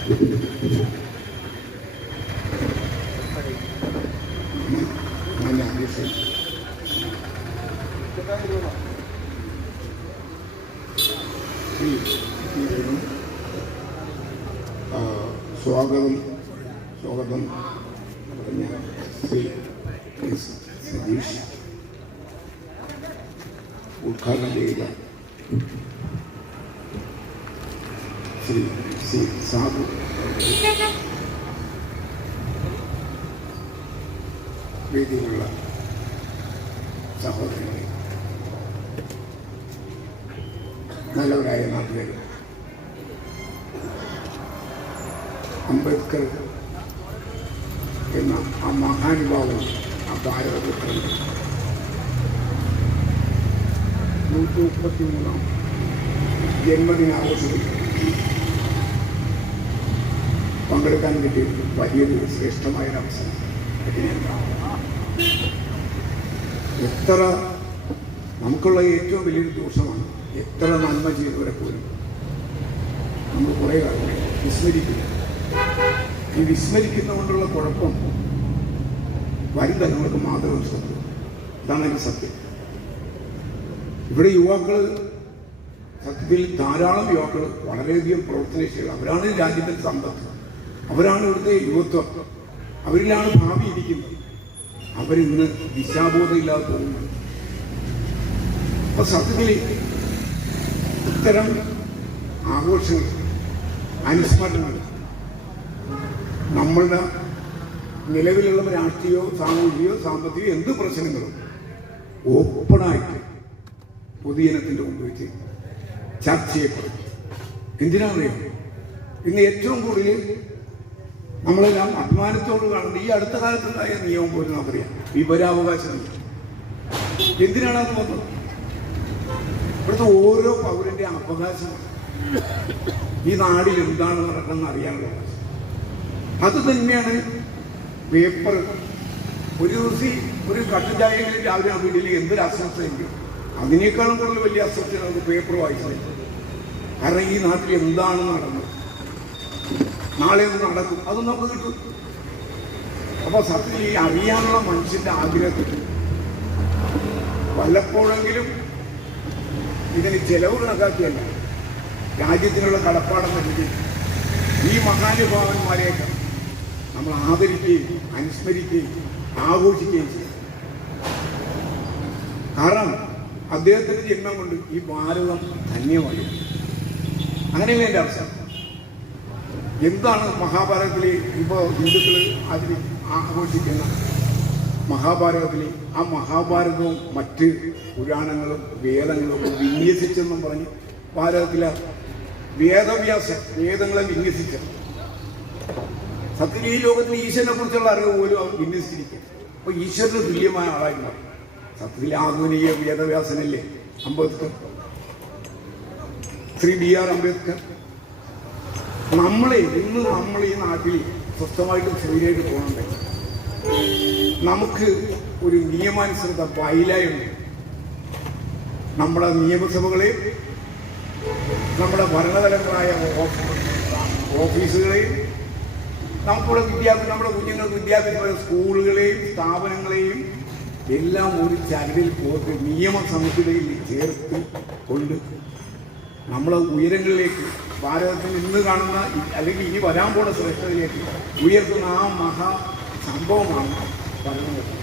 സ്വാഗതം പറഞ്ഞ ശ്രീ സതീഷ് ഉദ്ഘാടനം ചെയ്യുക ശ്രീ സി സാബു വേദിയിലുള്ള സഹോദരങ്ങളെ, നല്ലവരായ നാട്ടുകാർ, അംബേദ്കർ എന്ന ആ മഹാനുഭാവം ആ ഭാരതത്തിൽ 133 ജന്മദിനാഘോഷത്തിൽ പങ്കെടുക്കാൻ കിട്ടിയത് വലിയൊരു ശ്രേഷ്ഠമായൊരു അവസരം. എത്ര നമുക്കുള്ള ഏറ്റവും വലിയൊരു ദോഷമാണ് എത്ര നന്മ ചെയ്തവരെ പോലും നമ്മൾ കുറേ കാലം വിസ്മരിക്കുന്നു. ഈ വിസ്മരിക്കുന്നതുകൊണ്ടുള്ള കുഴപ്പം വരും തലമുറക്ക് മാതൃക സത്യം. ഇതാണ് എനിക്ക് സത്യം. ഇവിടെ യുവാക്കൾ, സത്യത്തിൽ ധാരാളം യുവാക്കൾ വളരെയധികം പ്രവർത്തനശീലം. അവരാണ് രാജ്യത്തിൻ്റെ സമ്പത്ത്, അവരാണ് ഇവിടുത്തെ യുവത്വം, അവരിലാണ് ഭാവി ഇരിക്കുന്നത്. അവരിന്ന് ദിശാബോധമില്ലാതെ പോകുന്നു. അപ്പൊ സത്യത്തിൽ ഇത്തരം ആഘോഷങ്ങൾ, അനുസ്മരണങ്ങൾ നമ്മളുടെ നിലവിലുള്ള രാഷ്ട്രീയമോ സാമൂഹികയോ സാമ്പത്തികയോ എന്ത് പ്രശ്നങ്ങളും ഓപ്പണായിട്ട് പൊതുജനത്തിൻ്റെ മുമ്പ് വെച്ച് ചർച്ച ചെയ്യപ്പെടും. എന്തിനാണെന്നറിയോ? ഇന്ന് ഏറ്റവും കൂടുതൽ നമ്മളെല്ലാം അഭിമാനത്തോട് കാണുന്നത് ഈ അടുത്ത കാലത്തുണ്ടായ നിയമം പോലും നമുക്കറിയാം, വിവരാവകാശ നിയമം. എന്തിനാണ് അത് വന്നത്? ഇവിടുത്തെ ഓരോ പൗരന്റെ അവകാശമാണ് ഈ നാടിൽ എന്താണ് നടക്കുന്നത് അറിയാനുള്ള അവകാശം. അത് തന്നെയാണ് പേപ്പർ. ഒരു ദിവസം ഒരു കട്ടുചായയിൽ രാവിലെ ആ വീട്ടിൽ എന്തൊരു അസ്വസ്ഥയെങ്കിലും അതിനേക്കാളും കൂടുതൽ വലിയ അസ്വസ്ഥ നമുക്ക് പേപ്പർ വായിച്ചത്. കാരണം ഈ നാട്ടിൽ എന്താണ് നടന്നത്, നാളെ ഒന്ന് നടക്കും, അത് നമുക്ക് കിട്ടും. അപ്പൊ സത്യത്തിൽ ഈ അറിയാനുള്ള മനുഷ്യന്റെ ആഗ്രഹത്തിൽ വല്ലപ്പോഴെങ്കിലും ഇതിന് ചെലവ് കണക്കാക്കിയല്ല, രാജ്യത്തിനുള്ള കടപ്പാടെന്ന രീതിയിൽ ഈ മഹാനുഭാവന്മാരെയൊക്കെ നമ്മൾ ആദരിക്കുകയും അനുസ്മരിക്കുകയും ആഘോഷിക്കുകയും ചെയ്യും. കാരണം അദ്ദേഹത്തിന്റെ ജന്മം കൊണ്ട് ഈ ഭാരതം ധന്യമായി. അങ്ങനെയല്ല എൻ്റെ അവസ്ഥ. എന്താണ് മഹാഭാരതത്തിലെ ഇപ്പോൾ ഹിന്ദുക്കൾ ആഘോഷിക്കുന്ന മഹാഭാരതത്തിലെ ആ മഹാഭാരതവും മറ്റ് പുരാണങ്ങളും വേദങ്ങളും വിന്യസിച്ചെന്നും പറഞ്ഞ് ഭാരതത്തിലെ വേദങ്ങളെ വിന്യസിച്ച സത്യത്തിൽ ഈ ലോകത്തിൽ ഈശ്വരനെ കുറിച്ചുള്ള അറിവ് പോലും അവർ വിന്യസിച്ചിരിക്കും. അപ്പോൾ ഈശ്വരന് തുല്യമായ ആളായി മാറി. സത്യത്തിൽ ആധുനിക വേദവ്യാസനല്ലേ അംബേദ്കർ, ശ്രീ BR അംബേദ്കർ. നമ്മൾ ഈ നാട്ടിൽ സ്വസ്ഥമായിട്ട് ഫ്രീയായിട്ട് പോകണമെങ്കിൽ നമുക്ക് ഒരു നിയമാനുസൃത ബൈലായുണ്ട്. നമ്മുടെ നിയമസഭകളെയും നമ്മുടെ ഭരണതലങ്ങളായ ഓഫീസുകളെയും നമുക്കിവിടെ നമ്മുടെ കുഞ്ഞുങ്ങൾക്ക് വിദ്യാഭ്യാസ സ്കൂളുകളെയും സ്ഥാപനങ്ങളെയും എല്ലാം ഒരു ചരടിൽ പോയിട്ട് നിയമസംഹിതയിൽ ചേർത്ത് കൊണ്ട് നമ്മളെ ഉയരങ്ങളിലേക്ക്, ഭാരതത്തിൽ ഇന്ന് കാണുന്ന അല്ലെങ്കിൽ ഇനി വരാൻ പോകുന്ന ശ്രേഷ്ഠതയിലേക്ക് ഉയർത്തുന്ന ആ മഹാ സംഭവമാണ് ഭരണഘടന.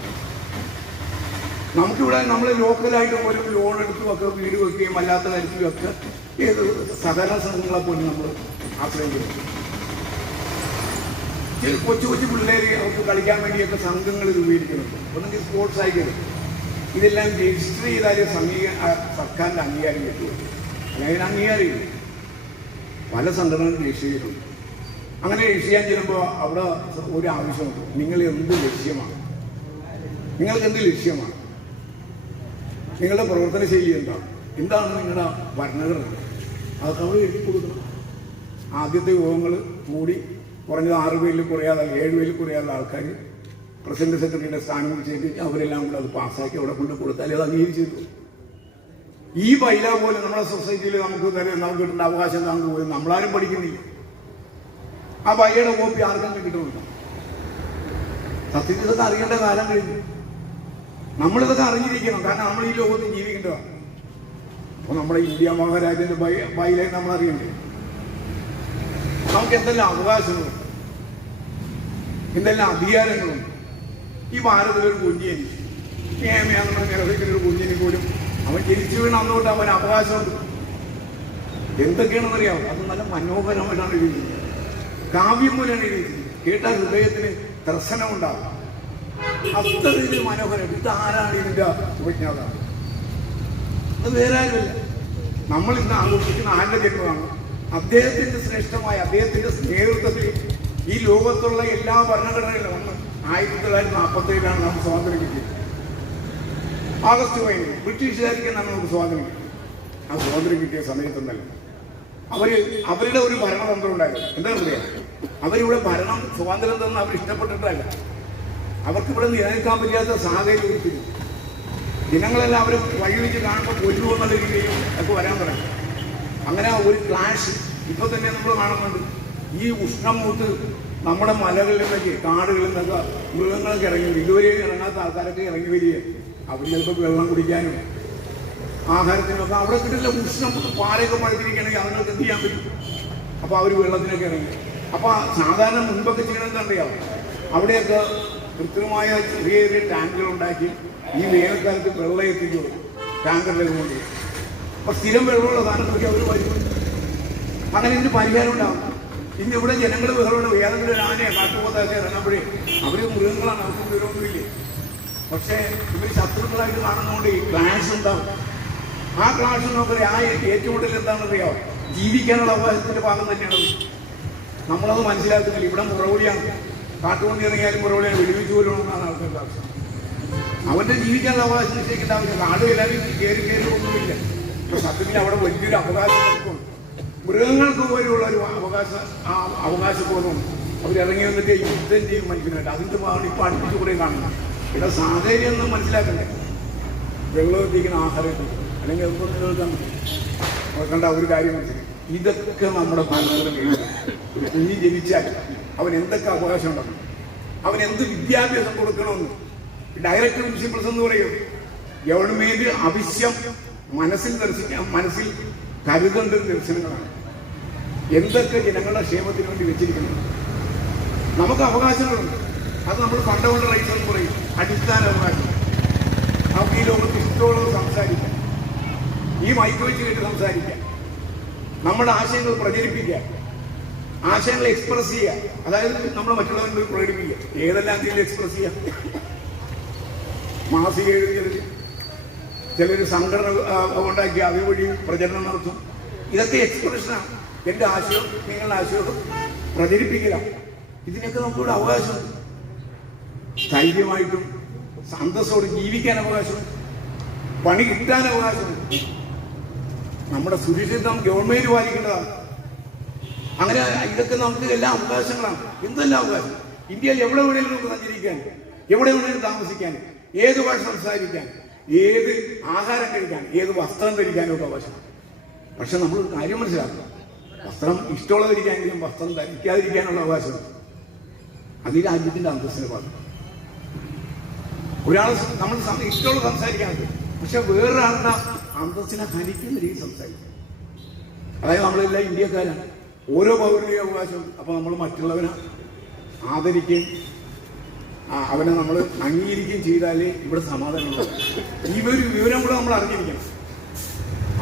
നമുക്കിവിടെ നമ്മൾ ലോക്കലായിട്ട് ഓരോ ലോൺ എടുത്തുമൊക്കെ വീട് വെക്കുകയും അല്ലാത്ത കാര്യത്തിലുമൊക്കെ ഏത് സഹകരണ സംഘങ്ങളെ പോലും നമ്മൾ ആശ്രയം ചെയ്യും. കൊച്ചു കൊച്ചു പിള്ളേർ അവർക്ക് കളിക്കാൻ വേണ്ടിയൊക്കെ സംഘങ്ങൾ രൂപീകരിക്കുന്നുണ്ട്. ഒന്നെങ്കിൽ സ്പോർട്സ് ആയിക്കോട്ടെ. ഇതെല്ലാം രജിസ്റ്റർ ചെയ്താലേ സർക്കാരിൻ്റെ അംഗീകാരം കിട്ടുള്ളൂ. അല്ലെങ്കിൽ അംഗീകാരമില്ല. പല സംഘടനകളും രജിസ്റ്റർ ചെയ്തിട്ടുണ്ട്. അങ്ങനെ രജിസ്റ്റർ ചെയ്യാൻ ചെല്ലുമ്പോൾ അവിടെ ഒരു ആവശ്യമുണ്ട്. നിങ്ങൾ എന്ത് ലക്ഷ്യമാണ്, നിങ്ങൾക്ക് എന്ത് ലക്ഷ്യമാണ്, നിങ്ങളുടെ പ്രവർത്തന ശൈലി എന്താണ് നിങ്ങളുടെ ഭരണഘടന, അതൊക്കെ അവർ എഴുതി കൊടുക്കണം. ആദ്യത്തെ യോഗങ്ങൾ കൂടി കുറഞ്ഞത് 6 പേരിൽ കുറയാതെ 7 പേരിൽ കുറയാതെ ആൾക്കാർ പ്രസിഡന്റ് സെക്രട്ടറിയുടെ സ്ഥാനം വിളിച്ചിട്ട് അവരെല്ലാം കൂടെ അത് പാസ്സാക്കി അവിടെ കൊണ്ട് കൊടുത്താൽ അത് അംഗീകരിച്ചിരുന്നു. ഈ ബൈല പോലെ നമ്മുടെ സൊസൈറ്റിയിൽ നമുക്ക് കിട്ടുന്ന അവകാശം നമുക്ക് പോലും നമ്മളാരും പഠിക്കുന്നില്ല. ആ ബൈയുടെ കോപ്പി ആർക്കെങ്കിലും കിട്ടുന്നുണ്ടോ? സത്യത്തിൽ ഇതൊക്കെ അറിയേണ്ട കാലം കഴിഞ്ഞു. നമ്മളിതൊക്കെ അറിഞ്ഞിരിക്കണം. കാരണം നമ്മൾ ഈ ലോകത്ത് ജീവിക്കേണ്ടതാണ്. അപ്പൊ നമ്മുടെ ഇന്ത്യ മഹാരാജ്യന്റെ ബൈലെ നമ്മൾ അറിയണ്ടേ? നമുക്ക് എന്തെല്ലാം അവകാശങ്ങളുണ്ട്, എന്തെല്ലാം അധികാരങ്ങളുണ്ട്. ഈ ഭാരതത്തിലൊരു കുഞ്ഞിന് നമ്മുടെ നിരസിക്കുന്നൊരു കുഞ്ഞിന് പോലും അവൻ ജനിച്ചു വീണ അന്നോട്ട് അവൻ അവകാശമുണ്ട്. എന്തൊക്കെയാണെന്ന് അറിയാമോ? അത് നല്ല മനോഹരമായിട്ടാണ് എഴുതിയിരിക്കുന്നത്. കാവ്യം പോലെയാണ് എഴുതിയിരിക്കുന്നത്. കേട്ടാൽ ഹൃദയത്തിന് ദർശനമുണ്ടാകും. അത്ര ഇതിൽ മനോഹരം. ഇത് ആരാണ് ഇതിന്റെ ഉപജ്ഞാതാവ്? അത് വേറെ ആരുമില്ല. നമ്മൾ ഇന്ന് ആഘോഷിക്കുന്ന ആരുടെ ജന്മമാണ്? അദ്ദേഹത്തിന്റെ ശ്രേഷ്ഠമായ അദ്ദേഹത്തിന്റെ നേതൃത്വത്തിൽ ഈ ലോകത്തുള്ള എല്ലാ ഭരണഘടനകളും വന്ന് 1947 നമുക്ക് സ്വാതന്ത്ര്യം കിട്ടിയത്. ആഗസ്റ്റ് 15 ബ്രിട്ടീഷുകാർക്കാണ് നമുക്ക് സ്വാതന്ത്ര്യം കിട്ടിയത്. ആ സ്വാതന്ത്ര്യം കിട്ടിയ സമയത്തൊന്നല്ല അവരുടെ ഒരു ഭരണതന്ത്രം ഉണ്ടായിരുന്നു. എന്താണെന്ന് പറയാം, അവരിവിടെ ഭരണം സ്വാതന്ത്ര്യം തന്ന് അവർ ഇഷ്ടപ്പെട്ടിട്ടല്ല. അവർക്കിവിടെ നിലനിൽക്കാൻ പറ്റാത്ത സാഹചര്യം ഒരുത്തിരും. ജനങ്ങളെല്ലാം അവർ വഴിവെച്ച് കാണുമ്പോൾ കൊല്ലുമെന്നുള്ള രീതിയും ഒക്കെ വരാൻ തുടങ്ങി. അങ്ങനെ ഒരു ക്ലാഷ് ഇപ്പൊ തന്നെ നമ്മൾ കാണുന്നുണ്ട്. ഈ ഉഷ്ണമൂത്ത് നമ്മുടെ മലകളിൽ നിന്നൊക്കെ കാടുകളിൽ നിന്നൊക്കെ മൃഗങ്ങളൊക്കെ ഇറങ്ങി, ഇതുവരെ ഇറങ്ങാത്ത ആൾക്കാരൊക്കെ ഇറങ്ങി വരിക. അവർ ചിലപ്പോൾ വെള്ളം കുടിക്കാനും ആഹാരത്തിനൊക്കെ അവിടെ കിട്ടില്ല. ഉഷ്ണം പാറയൊക്കെ പഴുത്തിരിക്കുകയാണെങ്കിൽ അതുങ്ങൾക്ക് എന്ത് ചെയ്യാൻ പറ്റും? അപ്പോൾ അവർ വെള്ളത്തിനൊക്കെ ഇറങ്ങി. അപ്പോൾ സാധാരണ മുൻപൊക്കെ ചെയ്യണമെന്ന് അറിയാം, അവിടെയൊക്കെ കൃത്രിമമായ ചെറിയ ചെറിയ ടാങ്കുകൾ ഉണ്ടാക്കി ഈ വേനൽക്കാലത്ത് വെള്ളം എത്തിക്കും ടാങ്കറിലേക്ക് കൊണ്ട്. അപ്പൊ സ്ഥിരം വെള്ളമുള്ള സാധനങ്ങളൊക്കെ അവർ വരുന്നുണ്ട്. അങ്ങനെ ഇതിന് പരിഹാരം ഉണ്ടാവും. ഇന്ന് ഇവിടെ ജനങ്ങൾ ബഹളമുണ്ട്. ഏതെങ്കിലും ഒരു ആനയെ കാട്ടുപോത്തൊക്കെ ഇറങ്ങുമ്പോഴേ അവർ മൃഗങ്ങളാണ്, അവർക്ക് വിവരമൊന്നുമില്ലേ. പക്ഷേ ഇവർ ശത്രുക്കളായിട്ട് കാണുന്നതുകൊണ്ട് ഈ ക്ലാഷ് ഉണ്ടാവും. ആ ക്ലാഷ് നോക്കറി ആ ഏറ്റുമുട്ടൽ എന്താണെന്ന് അറിയാമോ? ജീവിക്കാനുള്ള അവകാശത്തിന്റെ ഭാഗം തന്നെയാണ്. നമ്മളത് മനസ്സിലാക്കുന്നില്ല. ഇവിടെ മുറവിളിയാണ്. കാട്ടുകൊണ്ട് ഇറങ്ങിയാലും മുറവിളിയാണ്. വെടിവെച്ച് പോലുമെന്നാണ് ആൾക്കാരുടെ ആവശ്യം. അവന്റെ ജീവിക്കാനുള്ള അവകാശം നിശ്ചയിക്കേണ്ട ആവശ്യം. നാട് എല്ലാവരും കയറി ഒന്നുമില്ല. ഇപ്പൊ സത്യത്തിൽ അവിടെ വലിയൊരു അവകാശം നമുക്കുണ്ട്. മൃഗങ്ങൾക്ക് പോലെയുള്ള ഒരു അവകാശബോധം അവരിറങ്ങി വന്നിട്ട് യുദ്ധം ചെയ്യും മനുഷ്യനായിട്ട്. അതിന്റെ ഭാഗം ഇപ്പൊ അടുപ്പിച്ച് കൂടെ കാണുന്നത്. ഇവിടെ സാഹചര്യം ഒന്നും മനസ്സിലാക്കണ്ടേ? വെള്ളം എത്തിക്കുന്ന ആഹാരം അല്ലെങ്കിൽ എപ്പോൾ കേൾക്കാൻ കണ്ട ഒരു കാര്യം മനസ്സിലാക്കി. ഇതൊക്കെ നമ്മുടെ ഭരണകൂടം കേൾക്കും. ഒരു കുഞ്ഞ് ജനിച്ചാൽ അവൻ എന്തൊക്കെ അവകാശം ഉണ്ടെന്ന്, അവൻ എന്ത് വിദ്യാഭ്യാസം കൊടുക്കണമെന്ന് ഡയറക്റ്റ് പ്രിൻസിപ്പിൾസ് എന്ന് പറയും. ഗവൺമെന്റ് ആവശ്യം മനസ്സിൽ കരുതേണ്ട ദർശനങ്ങളാണ്. എന്തൊക്കെ ജനങ്ങളുടെ ക്ഷേമത്തിന് വേണ്ടി വെച്ചിരിക്കുന്നത്. നമുക്ക് അവകാശങ്ങളുണ്ട്. അത് നമ്മൾ ഫണ്ടമെന്റൽ റൈറ്റ്സ് എന്ന് പറയും. അടിസ്ഥാന അവകാശം. നമുക്ക് ഈ ലോകത്ത് ഇഷ്ടമുള്ളത് സംസാരിക്കാം, ഈ മൈക്ക് വെച്ച് കേട്ട് സംസാരിക്കാം, നമ്മുടെ ആശയങ്ങൾ പ്രചരിപ്പിക്കുക, ആശയങ്ങൾ എക്സ്പ്രസ് ചെയ്യുക. അതായത് നമ്മൾ മറ്റുള്ളവരുടെ പ്രകടിപ്പിക്കുക. ഏതെല്ലാം രീതിയിൽ എക്സ്പ്രസ് ചെയ്യാം? മാസിക എഴുതിയത്, ചിലർ സംഘടന ഉണ്ടാക്കി അതുവഴി പ്രചരണം നടത്തും. ഇതൊക്കെ എക്സ്പ്രഷനാണ്. എൻ്റെ ആശയം നിങ്ങളുടെ ആശയം പ്രചരിപ്പിക്കുക. ഇതിനൊക്കെ നമുക്കിവിടെ അവകാശം. ധൈര്യമായിട്ടും അന്തസ്സോട് ജീവിക്കാൻ അവകാശം, പണി കിട്ടാൻ അവകാശം. നമ്മുടെ സുരക്ഷിതം ഗവൺമെന്റ് പാലിക്കേണ്ടതാണ്. അങ്ങനെ ഇതൊക്കെ നമുക്ക് എല്ലാ അവകാശങ്ങളാണ്. എന്തെല്ലാം അവകാശം? ഇന്ത്യയിൽ എവിടെ വേണേലും നമുക്ക് സഞ്ചരിക്കാൻ, എവിടെ വേണേലും താമസിക്കാൻ, ഏത് ഭാഷ സംസാരിക്കാൻ, ഏത് ആഹാരം കഴിക്കാൻ, ഏത് വസ്ത്രം ധരിക്കാനും ഒക്കെ അവകാശം. പക്ഷെ നമ്മൾ കാര്യം മനസ്സിലാക്കുക, വസ്ത്രം ഇഷ്ടമുള്ള ധരിക്കാനെങ്കിലും വസ്ത്രം ധരിക്കാതിരിക്കാനുള്ള അവകാശം അത് ഈ രാജ്യത്തിന്റെ അന്തസ്സിന് പാടും. ഒരാൾ നമ്മൾ ഇഷ്ടമുള്ള സംസാരിക്കാനുണ്ട്, പക്ഷെ വേറൊരാളുടെ അന്തസ്സിനെ ഹനിക്കുന്ന രീതി സംസാരിക്കും. അതായത് നമ്മളെല്ലാം ഇന്ത്യക്കാരാണ്, ഓരോ പൗരന്റെയും അവകാശം. അപ്പൊ നമ്മൾ മറ്റുള്ളവനെ ആദരിക്കുകയും അവനെ നമ്മൾ അംഗീകരിക്കുകയും ചെയ്താലേ ഇവിടെ സമാധാനമുള്ളൂ. ഈ ഒരു വിവരം കൂടെ നമ്മൾ അറിഞ്ഞിരിക്കണം.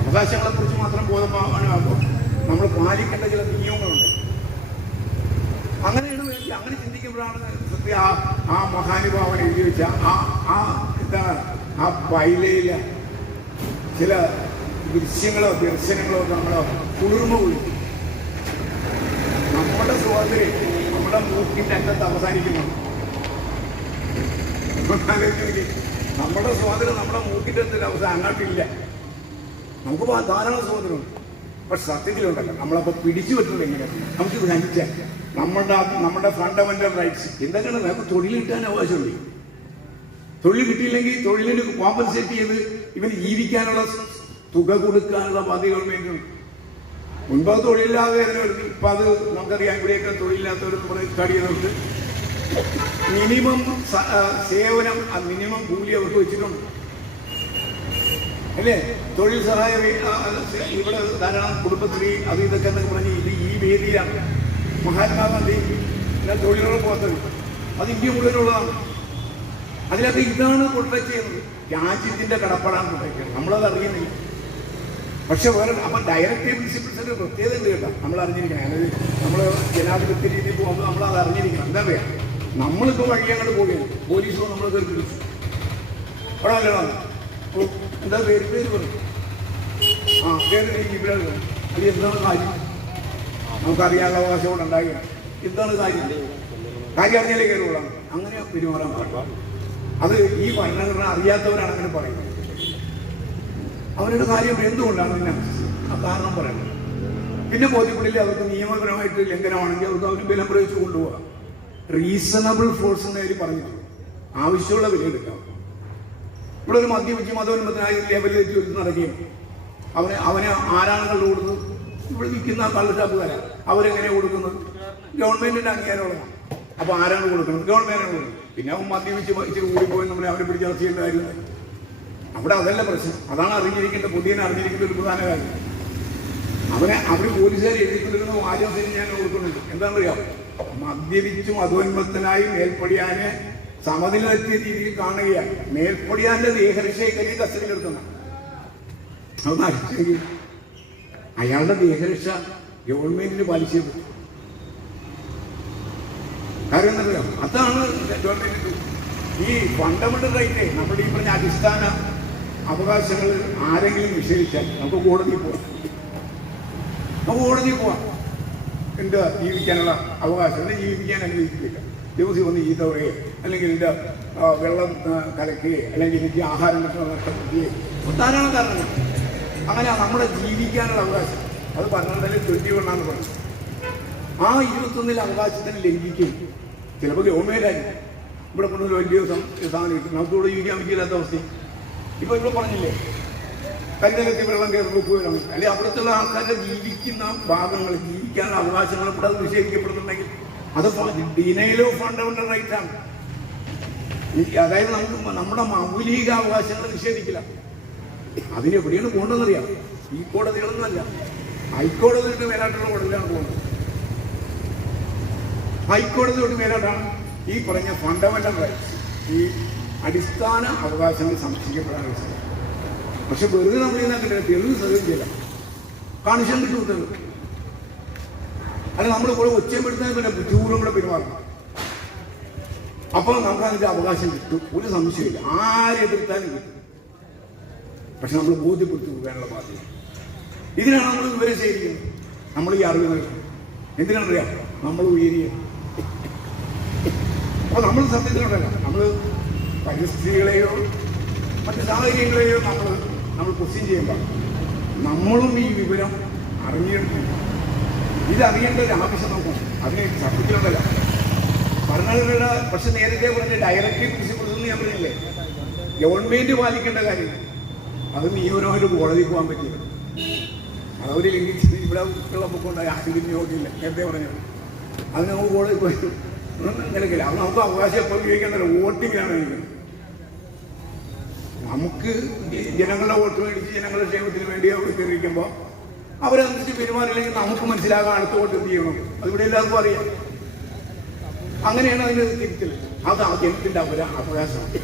അവകാശങ്ങളെ കുറിച്ച് മാത്രം ബോധമാകുമ്പോൾ നമ്മൾ പാലിക്കേണ്ട ചില നിയമങ്ങളുണ്ട്. അങ്ങനെയാണ് വേണ്ടി. അങ്ങനെ ചിന്തിക്കുമ്പോഴാണ് സത്യം ആ മഹാനുഭാവൻ എഴുതി വെച്ച എന്താണ് ആ ബൈലയിലെ ചില ദർശനങ്ങളോ നമ്മളെ കുളിർമ കുളിക്കും. നമ്മുടെ സ്വാതന്ത്ര്യം നമ്മുടെ മൂക്കിന്റെ അറ്റത്ത് അവസാനിക്കുന്നു. നമ്മുടെ സ്വാതന്ത്ര്യം നമ്മുടെ മൂക്കിന്റെ അറ്റത്ത് അവസാനം അങ്ങോട്ടില്ല. നമുക്ക് ധാരാളം സ്വാതന്ത്ര്യമുണ്ട്. പക്ഷെ സത്യത്തിലുണ്ടല്ലോ നമ്മളപ്പോൾ പിടിച്ചു വെക്കുന്നത് എങ്ങനെയാണ്? നമുക്ക് ധനിച്ച നമ്മുടെ ഫണ്ടമെന്റൽ റൈറ്റ്സ് എന്തൊക്കെയാണ്? നമുക്ക് തൊഴിൽ കിട്ടാൻ അവകാശമുണ്ട്. തൊഴിൽ കിട്ടിയില്ലെങ്കിൽ തൊഴിലിന് കോമ്പൻസേറ്റ് ചെയ്ത് ഇവന് ജീവിക്കാനുള്ള തുക കൊടുക്കാനുള്ള ബാധ്യത ഗവൺമെന്റിനുണ്ട്. മുൻപ് അത് തൊഴിലില്ലാതെ ഇപ്പം അത് നമുക്കറിയാം. ഇവിടെയൊക്കെ തൊഴിലില്ലാത്തവരെന്ന് പറയും കഴിയുന്നവർക്ക് മിനിമം സേവനം, മിനിമം കൂലി അവർക്ക് വെച്ചിട്ടുണ്ട് അല്ലേ? തൊഴിൽ സഹായ ഇവിടെ ധാരാളം കുടുംബശ്രീ അത് ഇതൊക്കെ എന്നൊക്കെ പറഞ്ഞ് ഇത് ഈ വേദിയിലാണ് മഹാത്മാഗാന്ധി തൊഴിലുറപ്പ് പദ്ധതി. അത് ഇന്ത്യ മുഴുവനുള്ളതാണ്. അതിലൊക്കെ ഇതാണ് പ്രൊട്ടക്ട് ചെയ്യുന്നത്. രാജ്യത്തിന്റെ കടപ്പാടാണ് പ്രൊട്ടക്ട് ചെയ്യുന്നത്. നമ്മളത് അറിയുന്നില്ല. പക്ഷെ വേറെ അപ്പം ഡയറക്റ്റീവ് പ്രിൻസിപ്പിൾസിന്റെ പ്രത്യേകത ഉണ്ട് കേട്ടോ, നമ്മൾ അറിഞ്ഞിരിക്കണം. അതായത് നമ്മൾ ജനാധിപത്യ രീതിയിൽ പോകുമ്പോൾ നമ്മൾ അത് അറിഞ്ഞിരിക്കണം. എന്താ പറയുക, നമ്മളിപ്പോൾ വഴി അങ്ങോട്ട് പോവുകയാണ്, പോലീസോ നമ്മൾ കയറി പിടിച്ചു അവിടെ നല്ലതാണ്. എന്താ പേര് പറയും, പേര് ഇവിടെ അത് എന്താണ് കാര്യം, നമുക്കറിയാനുള്ള അവകാശം കൂടെ ഉണ്ടാകുക. എന്താണ് കാര്യം അറിഞ്ഞാലേ കയറുള്ളതാണ്. അങ്ങനെ പെരുമാറാൻ പാടില്ല. അത് ഈ ഭരണഘടന അറിയാത്തവരാണ് അങ്ങനെ പറയുന്നത്. അവരുടെ കാര്യം എന്തുകൊണ്ടാണ് പിന്നെ ആ കാരണം പറയുന്നത്. പിന്നെ ബോധ്യപ്പെടില്ല അവർക്ക് നിയമപരമായിട്ട് ലംഘനമാണെങ്കിൽ അവർക്ക് അവർ ബലം പ്രയോഗിച്ച് കൊണ്ടുപോകാം. റീസണബിൾ ഫോഴ്സ് എന്ന് അവർ പറഞ്ഞിട്ടുണ്ട്. ആവശ്യമുള്ള വിലയെടുക്കാം. ഇവിടെ ഒരു മദ്യപിച്ച് മതോന്മത്തിനായി ലേബലിൽ വെച്ച് ഒരു നടക്കുകയും അവനെ ആരാണ് കള്ളു കൊടുക്കുന്നത്? ഇവിടെ വിൽക്കുന്ന കള്ളുഷാപ്പുകാരാണ്. അവരെങ്ങനെ കൊടുക്കുന്നത്? ഗവൺമെന്റിന്റെ അംഗീകാരമുള്ളതാണ്. അപ്പൊ ആരാണ് കൊടുക്കുന്നത്? ഗവൺമെന്റാണ് കൊടുക്കുന്നത്. പിന്നെ അവൻ മദ്യപിച്ച് ഇച്ചിരി കൂടിപ്പോയി നമ്മളെ അവരെ പിടിച്ച് അറസ്റ്റ് ചെയ്യേണ്ട കാര്യം അവിടെ അതല്ല പ്രശ്നം. അതാണ് അറിഞ്ഞിരിക്കേണ്ട, പുതിയനെ അറിഞ്ഞിരിക്കേണ്ട ഒരു പ്രധാന കാര്യം. അവർ പോലീസുകാർ എഴുതിക്കൊണ്ടിരുന്ന വാചകം ഞാൻ കൊടുക്കുന്നുണ്ട്. എന്താണെന്നറിയാം, മദ്യപിച്ചും അധോന്മത്തനായി മേൽപ്പടിയാനെ സമനിലെത്തിയ രീതിയിൽ കാണുകയാണ്. മേൽപ്പടിയാന്റെ ദേഹരക്ഷയെ കരുതി കസ്റ്റഡിയിലെടുക്കുന്ന അതൊന്ന് അടിച്ചെങ്കിൽ അയാളുടെ ദേഹരക്ഷ ഗവൺമെന്റിന് പാലിച്ചേ പറ്റും. കാര്യം എന്നറിയാം, അതാണ് ഗവൺമെന്റ് ഈ ഫണ്ടമെന്റൽ റൈറ്റ്, നമ്മുടെ ഈ പറഞ്ഞ അടിസ്ഥാന അവകാശങ്ങൾ ആരെങ്കിലും നിഷേധിച്ചാൽ നമുക്ക് കോടതിയിൽ പോവാം. എന്താ ജീവിക്കാനുള്ള അവകാശം, എന്നെ ജീവിക്കാൻ അനുവദിക്കില്ല. ദിവസം ഒന്ന് ഈത പറയുകയോ അല്ലെങ്കിൽ എൻ്റെ വെള്ളം കലക്കുകയോ അല്ലെങ്കിൽ എനിക്ക് ആഹാരം നഷ്ടപ്പെടുകയോ ധാരാളം കാരണങ്ങൾ. അങ്ങനെ നമ്മുടെ ജീവിക്കാനുള്ള അവകാശം അത് 12-21 പറഞ്ഞു. ആ 21 അവകാശത്തിന് ലംഘിക്കും. ചിലപ്പോൾ ഗവൺമെന്റായിരിക്കും ഇവിടെ കൊണ്ടുവന്ന് വലിയ സാധനം കിട്ടും, നമുക്കിവിടെ ജീവിക്കാൻ പറ്റില്ലാത്ത അവസ്ഥയും. ഇപ്പൊ ഇവിടെ പറഞ്ഞില്ലേ, കരിനിലത്തി വെള്ളം കയറുമ്പോൾ പോയിലാണ്. അല്ലെങ്കിൽ അവിടുത്തെ ആൾക്കാരുടെ ജീവിക്കുന്ന ഭാഗങ്ങൾ, ജീവിക്കാനുള്ള അവകാശങ്ങൾ ഇവിടെ അത് നിഷേധിക്കപ്പെടുന്നുണ്ടെങ്കിൽ അത് ഡിനയൽ ഓഫ് ഫണ്ടമെന്റൽ റൈറ്റ് ആണ്. അതായത് നമുക്ക് നമ്മുടെ മൗലിക അവകാശങ്ങൾ നിഷേധിക്കില്ല. അതിനെവിടെയാണ് പോകേണ്ടതെന്നറിയാം. ഈ കോടതികളൊന്നുമല്ല, ഹൈക്കോടതിയുടെ മേലായിട്ടുള്ള കോടതിയിലാണ് പോകുന്നത്. ഹൈക്കോടതിയോട് മേലോട്ടാണ് ഈ പറഞ്ഞ ഫണ്ടമെന്റൽ റൈറ്റ്സ്, ഈ അടിസ്ഥാന അവകാശങ്ങൾ സംരക്ഷിക്കപ്പെടാനുള്ള സ്ഥലം. പക്ഷെ വെറുതെ നമ്മൾ ഇതിനകത്ത് തെളിവ് സഹകരിച്ച് ചെയ്യില്ല, കാണിച്ചാൽ കിട്ടും തെളിവ്. അല്ല നമ്മൾ കൂടെ ഒച്ചപ്പെടുത്താൻ പിന്നെ ബുദ്ധിപൂർവ്വം കൂടെ പെരുമാറണം. അപ്പോൾ നമുക്ക് അതിൻ്റെ അവകാശം കിട്ടും, ഒരു സംശയമില്ല. ആരെടുത്താലും കിട്ടും. പക്ഷെ നമ്മൾ ബോധ്യപ്പെടുത്തി കൊടുക്കാനുള്ള ബാധ്യത. ഇതിനാണ് നമ്മൾ വിവരം ശേഖരിക്കുന്നത്. നമ്മൾ ഈ അറിവ് നൽകുന്നത് എന്തിനാണറിയാം, നമ്മൾ ഉയരിയ. അപ്പോൾ നമ്മൾ സത്യത്തിലുണ്ടല്ല, നമ്മൾ പരിസ്ഥിതികളെയോ മറ്റ് സാഹചര്യങ്ങളെയോ നമ്മൾ ക്വസ്റ്റ്യൻ ചെയ്യുമ്പോൾ നമ്മളും ഈ വിവരം അറിഞ്ഞിട്ടുണ്ട്. ഇതറിയേണ്ട ഒരു ആവശ്യം നോക്കും. അതിന് സത്യത്തിലുണ്ടല്ല ഭരണഘടനയുടെ. പക്ഷെ നേരത്തെ പറഞ്ഞ ഡയറക്റ്റീവ് പ്രിൻസിപ്പിൾസ് എന്ന് ഞാൻ പറഞ്ഞില്ലേ, ഗവൺമെന്റ് പാലിക്കേണ്ട കാര്യം അത് നിയമപരമായിട്ട് കോടതിയിൽ പോകാൻ പറ്റില്ല. അതവര് ലംഘിച്ച് ഇവിടെ വെള്ളപ്പൊക്കമുണ്ടായി ആരും നോക്കില്ല, നേരത്തെ പറഞ്ഞത്. അത് നമുക്ക് കോടതി പോയി നിലക്കില്ല. അത് നമുക്ക് അവകാശം എപ്പോൾ ഉപയോഗിക്കേണ്ടത് വോട്ടിങ്ങിനാണ് വേണ്ടത്. നമുക്ക് ജനങ്ങളുടെ വോട്ട് മേടിച്ച് ജനങ്ങളുടെ ക്ഷേമത്തിന് വേണ്ടി അവിടെ കയറിയിരിക്കുമ്പോൾ അവരനുസരിച്ച് പെരുമാറില്ലെങ്കിൽ നമുക്ക് മനസ്സിലാകാൻ അടുത്ത വോട്ട് എന്ത് ചെയ്യണം. അതിവിടെ എല്ലാവർക്കും അറിയാം. അങ്ങനെയാണ് അതിൻ്റെ തിരുത്തൽ. അത് ആ ജനത്തിൻ്റെ അവകാശമാണ്.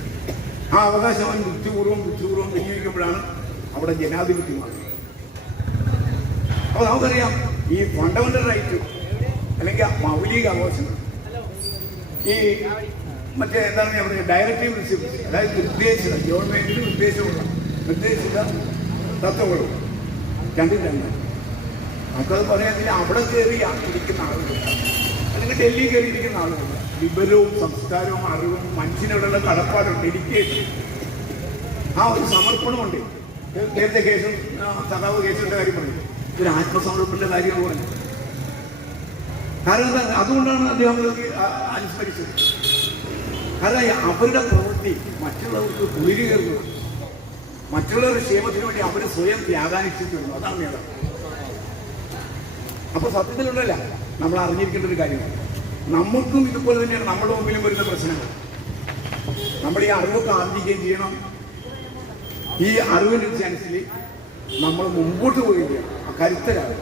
ആ അവകാശം അവൻ ബുദ്ധിപൂർവ്വം വിനിയോഗിക്കുമ്പോഴാണ് അവിടെ ജനാധിപത്യമാണ്. അപ്പോൾ നമുക്കറിയാം ഈ ഫണ്ടമെന്റൽ റൈറ്റ് അല്ലെങ്കിൽ മൗലിക അവകാശങ്ങൾ, ഈ മറ്റേ എന്താണ് ഞാൻ പറയുക, ഡയറക്റ്റീവ് പ്രിൻസിപ്പിൾസ്, അതായത് നിർദ്ദേശിത ഗവൺമെന്റിന് നിർദ്ദേശിത തത്വങ്ങളും രണ്ടും രണ്ടാണ്. നമുക്കത് പറയാമെങ്കിൽ അവിടെ കയറി ഇരിക്കുന്ന ആളുകൾ അല്ലെങ്കിൽ ഡൽഹി കയറിയിരിക്കുന്ന ആളുകൾ വിവരവും സംസ്കാരവും അറിവും മനുഷ്യനോടുള്ള കടപ്പാടും ഡെഡിക്കേഷൻ, ആ ഒരു സമർപ്പണമുണ്ട്. നേരത്തെ കേസും സഖാവ് കേസിന്റെ കാര്യം പറഞ്ഞു, ഒരു ആത്മസമർപ്പണത്തിന്റെ കാര്യമാണ് പറഞ്ഞു. കാരണം എന്താ, അതുകൊണ്ടാണ് അദ്ദേഹം അനുസ്മരിച്ചത്. കാരണം അവരുടെ പ്രവൃത്തി മറ്റുള്ളവർക്ക് കുളിര് കയറുക, മറ്റുള്ളവരുടെ ക്ഷേമത്തിന് വേണ്ടി അവർ സ്വയം ത്യാഗാനുഷ്ഠിച്ചു വരുന്നു. അതാണ് നേതാവ്. അപ്പൊ സത്യത്തിലുണ്ടല്ല നമ്മൾ അറിഞ്ഞിരിക്കേണ്ട ഒരു കാര്യമാണ്. നമുക്കും ഇതുപോലെ തന്നെയാണ് നമ്മുടെ മുമ്പിലും വരുന്ന പ്രശ്നങ്ങൾ. നമ്മൾ ഈ അറിവൊക്കെ ആർജിക്കുകയും ചെയ്യണം. ഈ അറിവിൻ്റെ ചാൻസിൽ നമ്മൾ മുമ്പോട്ട് പോവുകയും ചെയ്യണം, കരുത്തരാകും.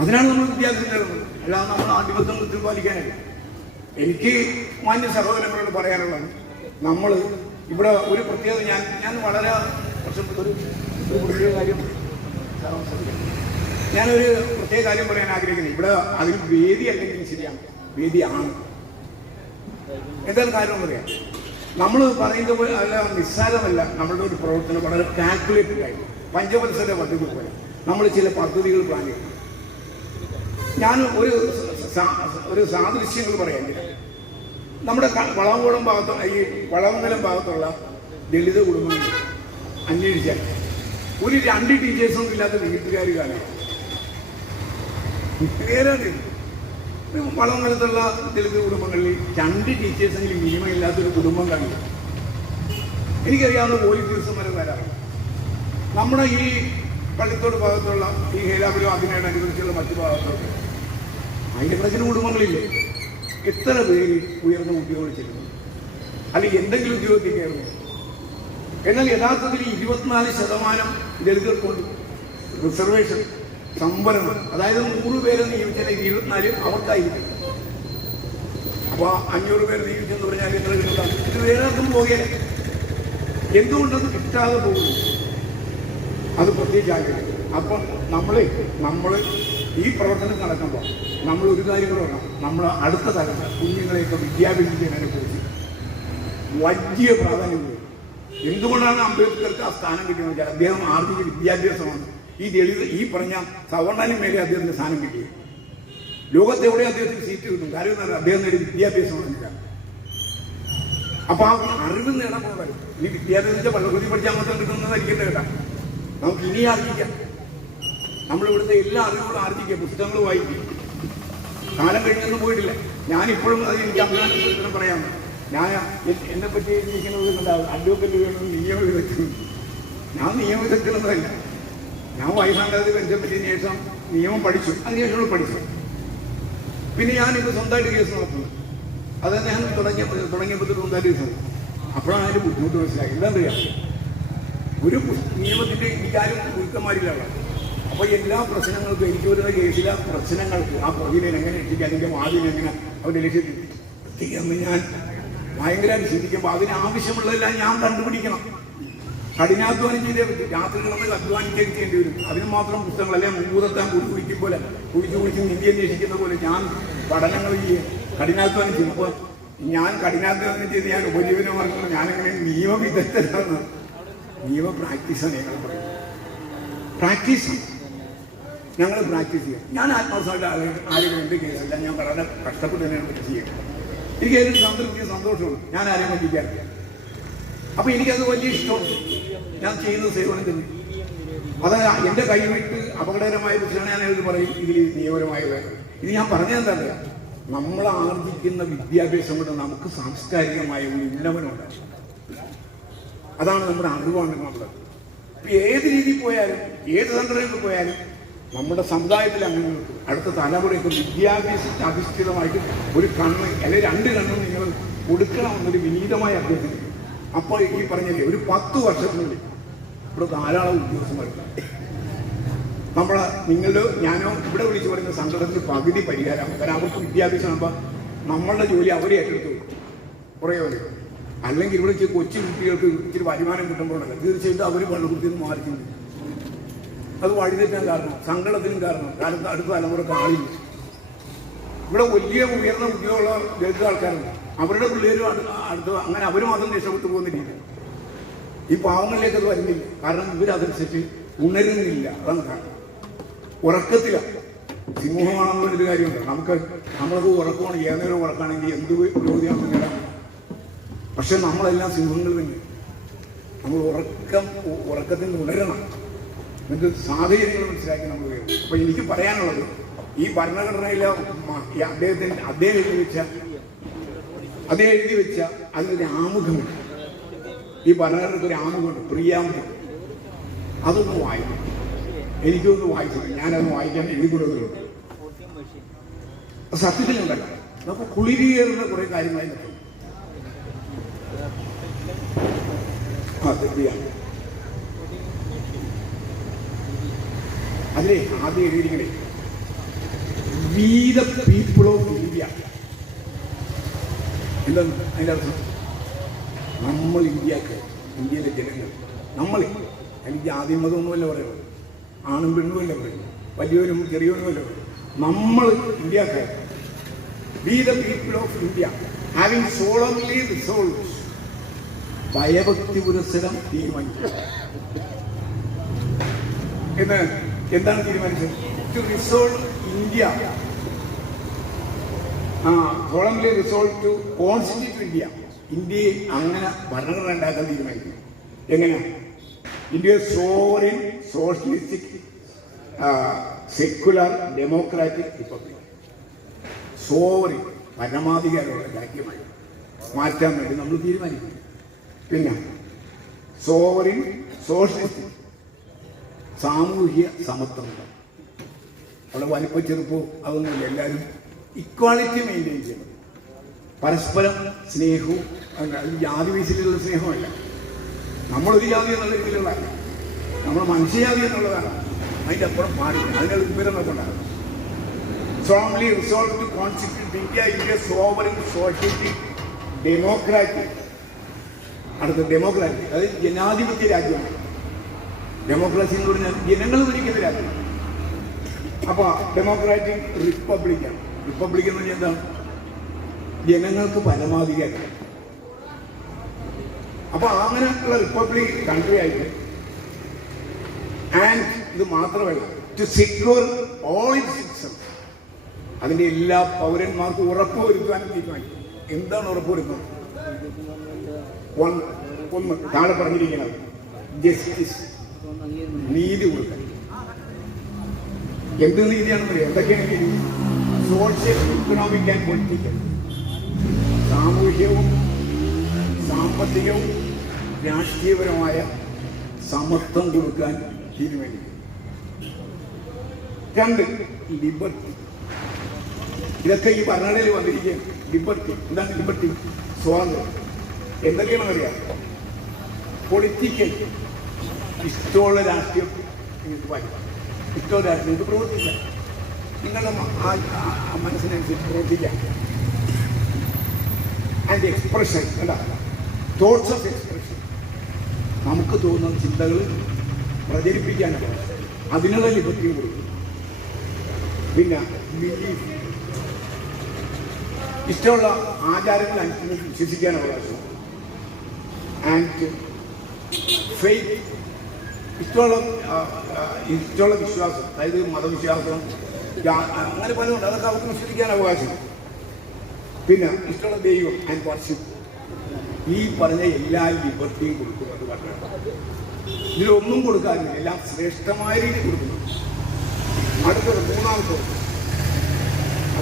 അതിനാണ് നമ്മൾ വിദ്യാഭ്യാസം നേടുന്നത്, അല്ലാതെ നമ്മൾ ആധിപത്യം പാലിക്കാനല്ല. എനിക്ക് മാന്യ സഹോദരങ്ങളോട് പറയാനുള്ളത്, നമ്മൾ ഇവിടെ ഒരു പ്രത്യേകത ഞാൻ വളരെ ഒരു പ്രത്യേക കാര്യം ഞാനൊരു പ്രത്യേക കാര്യം പറയാൻ ആഗ്രഹിക്കുന്നത്. ഇവിടെ അതിൽ വേദി അല്ലെങ്കിൽ ശരിയാണ്, വേദിയാണ്. എന്താണ് കാരണം പറയാം, നമ്മൾ പറയുന്നത് പോലെ അല്ല, നിസ്സാരമല്ല. നമ്മളുടെ ഒരു പ്രവർത്തനം വളരെ കാൽക്കുലേറ്റഡ് ആയിരുന്നു. പഞ്ചവത്സര പദ്ധതി പോലെ നമ്മൾ ചില പദ്ധതികൾ പ്ലാൻ ചെയ്യും. ഞാൻ ഒരു സാദൃശ്യങ്ങൾ പറയാൻ, നമ്മുടെ വളവങ്കോളം ഭാഗത്തുള്ള ഈ വളവങ്കലം ഭാഗത്തുള്ള ദളിത് കുടുംബങ്ങൾ അന്വേഷിച്ചാൽ ഒരു 2 ടീച്ചേഴ്സൊന്നും ഇല്ലാത്ത വീട്ടുകാർ കാണാം. നേരാണ്. വളവങ്കലത്തുള്ള ദളിത് കുടുംബങ്ങളിൽ 2 ടീച്ചേഴ്സെങ്കിലും മിനിമം ഇല്ലാത്തൊരു കുടുംബം കാണില്ല. എനിക്കറിയാവുന്ന പോലീസുമാരെ വരാറുണ്ട്. നമ്മുടെ ഈ പള്ളിത്തോട് ഭാഗത്തുള്ള ഈ ഹേരാപുരം അതിനോടനുബന്ധിച്ചുള്ള മറ്റു ഭാഗത്തൊക്കെ ആയിരക്കണക്കിന് കുടുംബങ്ങളില്ലേ. എത്ര പേര് ഉയർന്ന ഉദ്യോഗങ്ങൾ ചെയ്യുന്നു, അല്ലെങ്കിൽ എന്തെങ്കിലും ഉദ്യോഗത്തിൽ കയറുന്നു. എന്നാൽ യഥാർത്ഥത്തിൽ 24% ദളിതർക്കുണ്ട് റിസർവേഷൻ സംവരണം. അതായത് 100 പേരെ നിയമിച്ചാൽ 24 അവർക്കായിരിക്കും. അപ്പോൾ 500 പേരെ നിയമിച്ചെന്ന് പറഞ്ഞാൽ എത്ര കിട്ടാം? ഇത് വേറെ ആർക്കും പോകുകയില്ല. എന്തുകൊണ്ടത് കിട്ടാതെ പോകുന്നു? അത് പ്രത്യേകിച്ച് ആഗ്രഹം. അപ്പം നമ്മൾ ഈ പ്രവർത്തനം നടക്കുമ്പോൾ നമ്മൾ ഒരു കാര്യം കൂടെ വേണം. നമ്മൾ അടുത്ത തലമുറ കുഞ്ഞുങ്ങളെയൊക്കെ വിദ്യാഭ്യാസിക്കുന്നതിനെ കുറിച്ച് വലിയ പ്രാധാന്യം കൊടുക്കും. എന്തുകൊണ്ടാണ് അംബേദ്കർക്ക് ആ സ്ഥാനം കിട്ടിയെന്ന് വെച്ചാൽ അദ്ദേഹം ആർജിച്ച വിദ്യാഭ്യാസമാണ്. ഈ പറഞ്ഞ സവർണനും മേലെ അദ്ദേഹത്തിന് സ്ഥാനം കിട്ടിയത്. ലോകത്തെവിടെ അദ്ദേഹത്തിന് സീറ്റ് കിട്ടും? കാര്യം എന്നാൽ അദ്ദേഹം നേടിയ വിദ്യാഭ്യാസമാണ്. അപ്പൊ ആ അറിവ് നേടാൻ പോകുന്നത് ഈ വിദ്യാഭ്യാസത്തെ പള്ളിക്കുതി പഠിച്ചാൽ മാത്രം കിട്ടുന്നതായിരിക്കില്ല കേട്ടാ. നമുക്ക് ഇനി ആർജിക്കാം. നമ്മളിവിടുത്തെ എല്ലാ അറിവുകളും ആർജിക്കുക, പുസ്തകങ്ങൾ വായിക്കുക. കാലം കഴിഞ്ഞൊന്നും പോയിട്ടില്ല. ഞാനിപ്പോഴും അത് എനിക്ക് അഭിമാനം പറയാം. ഞാൻ എന്നെ പറ്റി ഇരിക്കുന്നത് അഡ്വക്കറ്റ് വേണം, നിയമവിദഗ്ധൻ. ഞാൻ നിയമവിദഗ്ധനൊന്നുമല്ല. ഞാൻ വൈകാണ്ടാതി ബെഞ്ചെ പറ്റിയതിന് ശേഷം നിയമം പഠിച്ചു, അതിനുശേഷം പഠിച്ചു. പിന്നെ ഞാനിപ്പോൾ സ്വന്തമായിട്ട് കേസ് നടത്തുന്നത്. അത് ഞാൻ തുടങ്ങിയപ്പോൾ സ്വന്തമായിട്ട് കേസ് നടത്തും. അപ്പോഴാണ് അതിൻ്റെ ബുദ്ധിമുട്ട് മനസ്സിലാക്കി. എന്താ പറയാം, ഒരു നിയമത്തിൻ്റെ എനിക്കാരും ഗുരുക്കന്മാരിലാണ്. അപ്പോൾ എല്ലാ പ്രശ്നങ്ങൾക്കും എനിക്ക് വരുന്ന കേസിലെ പ്രശ്നങ്ങൾക്ക് ആ പ്രതിനെ എങ്ങനെ എത്തിക്കുക, അതിൻ്റെ വാതിനെ എങ്ങനെ അവരുടെ ലക്ഷ്യത്തിലെത്തിക്കാമെന്ന് ഞാൻ ഭയങ്കരമായിട്ട് ചിന്തിക്കുമ്പോൾ അതിനാവശ്യമുള്ളതെല്ലാം ഞാൻ കണ്ടുപിടിക്കണം. കഠിനാധ്വാനം ചെയ്തേ പറ്റും. രാത്രി കിടന്ന് അധ്വാനിക്കാൻ ചെയ്യേണ്ടി വരും. അതിന് മാത്രം പുസ്തകങ്ങൾ അല്ലെ മൂന്നെത്താൻ കുടിക്കും പോലെ കുഴിച്ച് ഇന്ത്യ അന്വേഷിക്കുന്ന പോലെ ഞാൻ പഠനങ്ങൾ ചെയ്യും, കഠിനാധ്വാനം ചെയ്യും. അപ്പോൾ ഞാൻ കഠിനാധ്വാനം ചെയ്ത് ഞാൻ ഉപജീവനമാർഗം ഞാനെങ്ങനെ നിയമവിദഗ്ധനാണ്. നിയമ പ്രാക്ടീസാണ് ഞങ്ങൾ പറയുന്നത്. പ്രാക്ടീസാണ് ഞങ്ങൾ പ്രാക്ടീസ് ചെയ്യാം. ഞാൻ ആത്മാർത്ഥമായിട്ട് ആരെയും എൻ്റെ കേസല്ല, ഞാൻ വളരെ കഷ്ടപ്പെട്ട് തന്നെയാണ് പറ്റി ചെയ്യുന്നത്. എനിക്ക് അതിനൊരു സംതൃപ്തിയും സന്തോഷമാണ്. ഞാൻ ആരെയും പറ്റിക്കാറില്ല. അപ്പോൾ എനിക്കത് വലിയ ഇഷ്ടമാണ്. ഞാൻ ചെയ്യുന്നത് സേവനം തന്നെ. അത് എൻ്റെ കൈവിട്ട് അപകടകരമായ പ്രശ്നമാണ്. ഞാൻ ഇത് പറയും, ഇതിൽ നിയമപരമായ ഇത് ഞാൻ പറഞ്ഞതെന്താ, നമ്മൾ ആർജിക്കുന്ന വിദ്യാഭ്യാസം കൊണ്ട് നമുക്ക് സാംസ്കാരികമായ ഒരു ഉന്നമനമുണ്ട്. അതാണ് നമ്മുടെ അറിവാണ് നമ്മളത്. ഇപ്പം ഏത് രീതിയിൽ പോയാലും ഏത് സംഘടനയിൽ പോയാലും നമ്മുടെ സമുദായത്തിൽ അങ്ങനെ നിൽക്കും. അടുത്ത തലമുറയ്ക്ക് വിദ്യാഭ്യാസത്തിൽ അധിഷ്ഠിതമായിട്ട് ഒരു കണ്ണ് അല്ലെങ്കിൽ 2 കണ്ണും നിങ്ങൾ കൊടുക്കണമെന്നൊരു വിനീതമായ അഭ്യർത്ഥന. അപ്പോൾ ഈ പറഞ്ഞില്ലേ, ഒരു 10 വർഷത്തിനുള്ളിൽ ഇവിടെ ധാരാളം ഉദ്യോഗസ്ഥന്മാർ ഞാനോ ഇവിടെ വിളിച്ച് പറയുന്ന സംഘടനത്തിന് പകുതി പരിഹാരം. കാരണം അവർക്ക് വിദ്യാഭ്യാസം ആകുമ്പോൾ നമ്മളുടെ ജോലി അവരെ ഏറ്റെടുത്തു കുറേ പേര്. അല്ലെങ്കിൽ ഇവിടെ കൊച്ചു കുട്ടികൾക്ക് ഇച്ചിരി വരുമാനം കിട്ടുമ്പോഴല്ല തീർച്ചയായിട്ടും അവർ പള്ളിക്കുറിച്ച് നിന്ന് മാറിക്കുന്നു. അത് വഴിതെറ്റാൻ കാരണം, സങ്കടത്തിനും കാരണം. കാലത്ത് അടുത്ത തലമുറക്ക് ആളില്ല. ഇവിടെ വലിയ ഉയർന്ന ഉദ്യോഗമുള്ള ദളിത് ആൾക്കാരുണ്ട്. അവരുടെ പിള്ളേരും അടുത്ത് അങ്ങനെ അവർ മാത്രം രക്ഷപ്പെട്ടു പോകുന്നില്ല. ഈ പാവങ്ങളിലേക്ക് അത് വരുന്നില്ല. കാരണം ഇവരതനുസരിച്ച് ഉണരുന്നില്ല. അതാണ് കാരണം. ഉറക്കത്തിലാണ്. സിംഹമാണെന്നുള്ളൊരു കാര്യമുണ്ട്. നമ്മളത് ഉറക്കമാണ്. ഏതൊരു ഉറക്കാണെങ്കിൽ എന്ത് പുരോഗതിയാണെന്ന് നേടാൻ. പക്ഷെ നമ്മളെല്ലാം സിംഹങ്ങൾ തന്നെ. നമ്മൾ ഉറക്കത്തിൽ നിന്ന് ഉണരണം. എന്നിട്ട് സാഹചര്യങ്ങൾ മനസ്സിലാക്കി നമ്മൾ വരും. അപ്പൊ എനിക്ക് പറയാനുള്ളത്, ഈ ഭരണഘടനയിലെ അദ്ദേഹം എഴുതി വെച്ച അതിനൊരു ആമുഖമുണ്ട്. ഈ ഭരണഘടനയ്ക്ക് ഒരു ആമുഖമുണ്ട്, പ്രിയാമുഖം. അതൊന്ന് വായിക്കും. എനിക്കൊന്ന് വായിച്ചില്ല, ഞാനത് വായിക്കാൻ എഴുതി കൊടുക്കുന്നുണ്ട്. സത്യത്തിലുണ്ടല്ലോ നമുക്ക് കുളിരിയേറുന്ന കുറെ കാര്യങ്ങളായി നിൽക്കും. അതിലെ ആദ്യം എഴുതിയിരിക്കണേ, we the people of India. എന്താണ് അതിൻ്റെ അർത്ഥം? നമ്മൾ ഇന്ത്യക്കാർ, ഇന്ത്യയിലെ ജനങ്ങൾ. നമ്മൾ എനിക്ക് ജാതി മതമൊന്നുമല്ല പറയുന്നത്, ആണും പെണ്ണുമല്ല പറയുന്നത്, വലിയവനും ചെറിയവനുമല്ല പറയുന്നത്. നമ്മൾ ഇന്ത്യക്കാർ, we the people of India having solemnly resolved, ഭയഭക്തി പുരസ്സരം തീരുമാനിക്കുക. എന്ന് എന്താണ് തീരുമാനിച്ചത്? To resolve India, solemnly resolve to constitute India. ഇന്ത്യയെ അങ്ങനെ ഭരണഘടന ഉണ്ടാക്കാൻ തീരുമാനിക്കുന്നു. എങ്ങനെ? India sovereign socialistic secular democratic republic. Sovereign പരമാധികാരമുള്ള രാജ്യമായി മാറ്റാൻ വേണ്ടി നമ്മൾ തീരുമാനിക്കുന്നു. പിന്നെ സോവറിൻ സോഷ്യലിസ്റ്റ്, സാമൂഹ്യ സമത്വം. അവിടെ വലിപ്പ ചെറുപ്പവും അതൊന്നുമില്ല, എല്ലാവരും ഇക്വാളിറ്റി മെയിൻറ്റെയിൻ ചെയ്യണം. പരസ്പരം സ്നേഹവും, ജാതി ബേസിലുള്ള സ്നേഹമല്ല. നമ്മളൊരു ജാതി എന്നുള്ള രീതിയിലുള്ളതല്ല, നമ്മൾ മനുഷ്യജാതി എന്നുള്ളതാണ്. അതിൻ്റെ അപ്പുറം പാടില്ല, അതിനുള്ള വിവരം നോക്കണ്ടാകും. Strongly resolve to constitute India India sovereign socialistic democratic. അടുത്ത ഡെമോക്രാറ്റിക്, അതായത് ജനാധിപത്യ രാജ്യമാണ്. ഡെമോക്രസി എന്ന് പറഞ്ഞാൽ ജനങ്ങൾ ഭരിക്കുന്ന രാജ്യം. അപ്പൊ ഡെമോക്രാറ്റിക് റിപ്പബ്ലിക്കാണ്. റിപ്പബ്ലിക് എന്ന് പറഞ്ഞാൽ എന്താണ്? ജനങ്ങൾക്ക് പരമാധികാരം. അപ്പൊ അങ്ങനെയുള്ള റിപ്പബ്ലിക് കൺട്രി ആയിട്ട്, ആൻഡ് ഇത് മാത്രമല്ല, to secure all its citizens, അതിന്റെ എല്ലാ പൗരന്മാർക്കും ഉറപ്പുവരുത്താനും തീരുമാനിക്കും. എന്താണ് ഉറപ്പുവരുത്തുന്നത്? ഒന്ന് താഴെ പറഞ്ഞിരിക്കുന്നത് ജസ്റ്റിസ്, നീതി കൊടുക്കാൻ. എന്ത് നീതിയാണെന്ന് പറയാം? എന്തൊക്കെയാണ് നീതി? Social, economic and political. സാമൂഹ്യവും സാമ്പത്തികവും രാഷ്ട്രീയപരമായ സമത്വം കൊടുക്കാൻ തീരുമാനിക്കും. രണ്ട്, ലിബർട്ടി. ഇതൊക്കെ ഈ ഭരണഘടനയിൽ വന്നിരിക്കുകയാണ്. ലിബർട്ടി. എന്താണ് ലിബർട്ടി? സ്വാതന്ത്ര്യം. എന്തൊക്കെയാണെന്ന് അറിയാം? പൊളിറ്റിക്കൽ, ഇഷ്ടമുള്ള രാഷ്ട്രീയം നിങ്ങൾക്ക് പാലിക്കാം, ഇഷ്ടമുള്ള രാഷ്ട്രീയത്തിൽ പ്രവർത്തിക്കാം, നിങ്ങളുടെ മനസ്സിനനുസരിച്ച് പ്രവർത്തിക്കാം. ആൻഡ് എക്സ്പ്രഷൻ, എന്താ? Thoughts of expression. നമുക്ക് തോന്നുന്ന ചിന്തകൾ പ്രചരിപ്പിക്കാനുള്ള അതിനുള്ള ലിബർട്ടി കൊടുക്കും. പിന്നെ ബിലീഫ്, ഇഷ്ടമുള്ള ആചാരങ്ങൾ അനുസരിച്ച് വിശ്വസിക്കാൻ അവകാശം. ആൻഡ് ഫെയ്ത്ത്, ഇഷ്ടമുള്ള വിശ്വാസം, അതായത് മതവിശ്വാസം, അങ്ങനെ പലതുണ്ട്, അതൊക്കെ അവർക്ക് വിശ്വസിക്കാൻ അവകാശം. പിന്നെ ഇഷ്ടമുള്ള ദൈവം ആൻഡ് വർഷിപ്പ്. ഈ പറഞ്ഞ എല്ലാ ലിബർട്ടിയും കൊടുക്കുന്നത് പറഞ്ഞാൽ ഇതിലൊന്നും കൊടുക്കാറില്ല, എല്ലാം ശ്രേഷ്ഠമായ രീതി കൊടുക്കുന്നു. അടുത്തത് മൂന്നാമത്തെ,